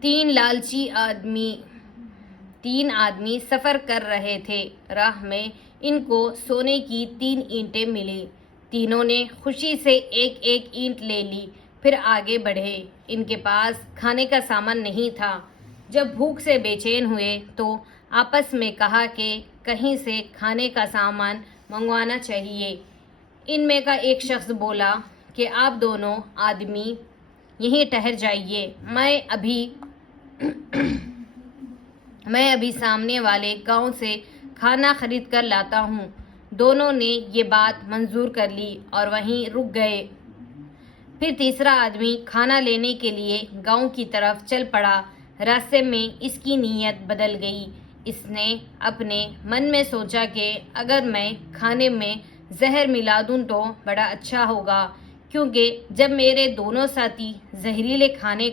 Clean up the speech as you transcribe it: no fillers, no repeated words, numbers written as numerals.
تین آدمی سفر کر رہے تھے۔ راہ میں ان کو سونے کی 3 اینٹیں ملی۔ تینوں نے خوشی سے ایک ایک اینٹ لے لی، پھر آگے بڑھے۔ ان کے پاس کھانے کا سامان نہیں تھا۔ جب بھوک سے بے چین ہوئے تو آپس میں کہا کہ کہیں سے کھانے کا سامان منگوانا چاہیے۔ ان میں کا ایک شخص بولا کہ آپ دونوں آدمی یہیں ٹھہر جائیے، میں ابھی سامنے والے گاؤں سے کھانا خرید کر لاتا ہوں۔ دونوں نے یہ بات منظور کر لی اور وہیں رک گئے۔ پھر تیسرا آدمی کھانا لینے کے لیے گاؤں کی طرف چل پڑا۔ راستے میں اس کی نیت بدل گئی۔ اس نے اپنے من میں سوچا کہ اگر میں کھانے میں زہر ملا دوں تو بڑا اچھا ہوگا، کیونکہ جب میرے دونوں ساتھی زہریلے کھانے